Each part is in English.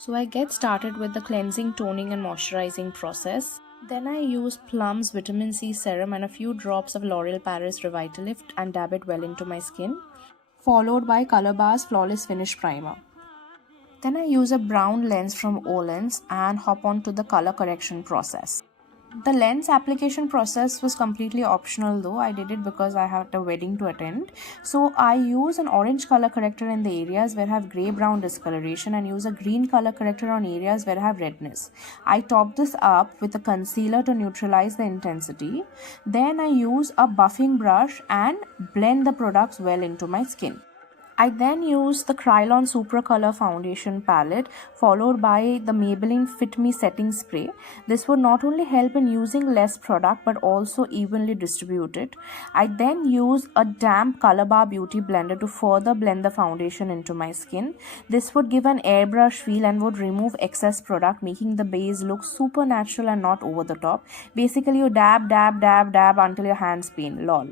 So I get started with the cleansing, toning and moisturizing process. Then I use Plum's Vitamin C Serum and a few drops of L'Oreal Paris Revatalift and dab it well into my skin, followed by Colorbar's Flawless Finish Primer. Then I use a brown lens from Olens and hop on to the color correction process. The lens application process was completely optional though. I did it because I had a wedding to attend. So I use an orange color corrector in the areas where I have grey brown discoloration and use a green color corrector on areas where I have redness. I top this up with a concealer to neutralize the intensity. Then I use a buffing brush and blend the products well into my skin. I then use the Kryolan Supra Color Foundation palette followed by the Maybelline Fit Me Setting Spray. This would not only help in using less product but also evenly distribute it. I then use a damp Colorbar Beauty Blender to further blend the foundation into my skin. This would give an airbrush feel and would remove excess product, making the base look super natural and not over the top. Basically you dab until your hands pain, lol.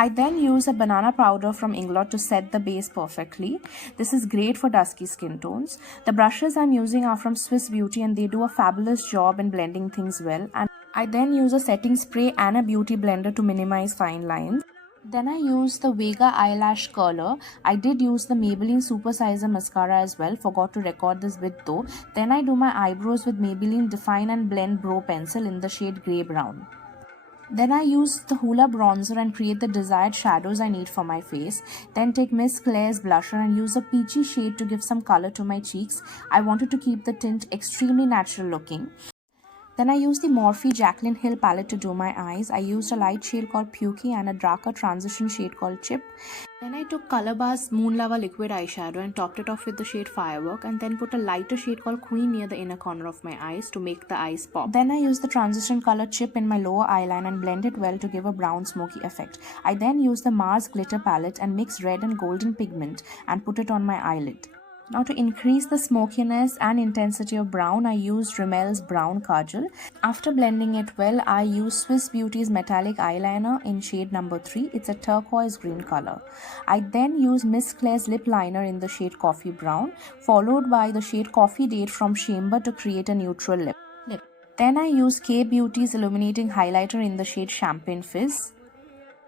I then use a banana powder from Inglot to set the base perfectly. This is great for dusky skin tones. The brushes I'm using are from Swiss Beauty and they do a fabulous job in blending things well. And I then use a setting spray and a beauty blender to minimize fine lines. Then I use the Vega eyelash curler. I did use the Maybelline Super Sizer mascara as well. Forgot to record this bit though. Then I do my eyebrows with Maybelline Define and Blend Brow Pencil in the shade Grey Brown. Then I use the Hoola Bronzer and create the desired shadows I need for my face. Then take Miss Claire's blusher and use a peachy shade to give some color to my cheeks. I wanted to keep the tint extremely natural looking. Then I used the Morphe Jaclyn Hill Palette to do my eyes. I used a light shade called Pukey and a darker transition shade called Chip. Then I took Colorbar's Moon Lava liquid eyeshadow and topped it off with the shade Firework and then put a lighter shade called Queen near the inner corner of my eyes to make the eyes pop. Then I used the transition color Chip in my lower eyeline and blend it well to give a brown smoky effect. I then used the Mars Glitter palette and mixed red and golden pigment and put it on my eyelid. Now to increase the smokiness and intensity of brown, I used Rimmel's Brown Kajal. After blending it well, I used Swiss Beauty's Metallic Eyeliner in shade number 3. It's a turquoise green color. I then used Miss Claire's Lip Liner in the shade Coffee Brown, followed by the shade Coffee Date from Chamber to create a neutral lip. Then I used K Beauty's Illuminating Highlighter in the shade Champagne Fizz.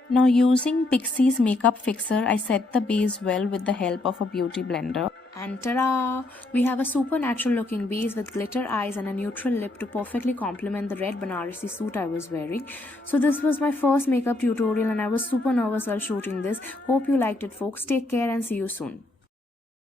Now using Pixie's Makeup Fixer, I set the base well with the help of a beauty blender. And ta-da! We have a super natural looking base with glitter eyes and a neutral lip to perfectly complement the red Banarasi suit I was wearing. So this was my first makeup tutorial and I was super nervous while shooting this. Hope you liked it folks. Take care and see you soon.